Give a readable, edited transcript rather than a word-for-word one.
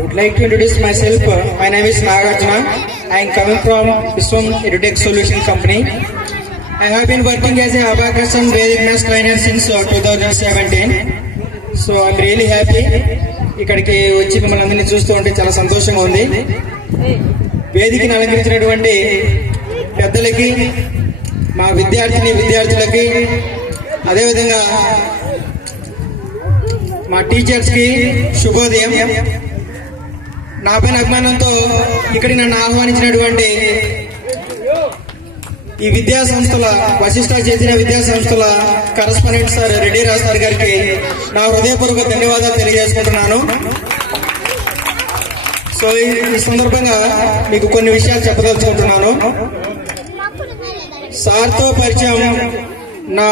I would like to introduce myself. My name is Nagarjuna. I am coming from Viswam EduTech Solution Company. I have been working as a Abacus and Vedic Maths trainer since 2017. So I am really happy. ఇక్కడికి వచ్చి మిమ్మల్ని అందరినీ చూస్తూ ఉంటే చాలా సంతోషంగా ఉంది. వేదికని అలంకరించినటువంటి పెద్దలకి, మా విద్యార్థులకి, అదేవిధంగా మా టీచర్స్ కి శుభోదయం. నా పైన అభిమానంతో ఇక్కడికి నన్ను ఆహ్వానించినటువంటి ఈ విద్యా సంస్థల వశిష్ఠ చేసిన విద్యా సంస్థల correspondent sir Reddy Raj sir గారికి నా హృదయపూర్వక ధన్యవాదాలు తెలియజేసుకుంటున్నాను. సో ఈ సందర్భంగా మీకు కొన్ని విషయాలు చెప్పదలుచుకుంటున్నాను. సార్తో పరిచయం నా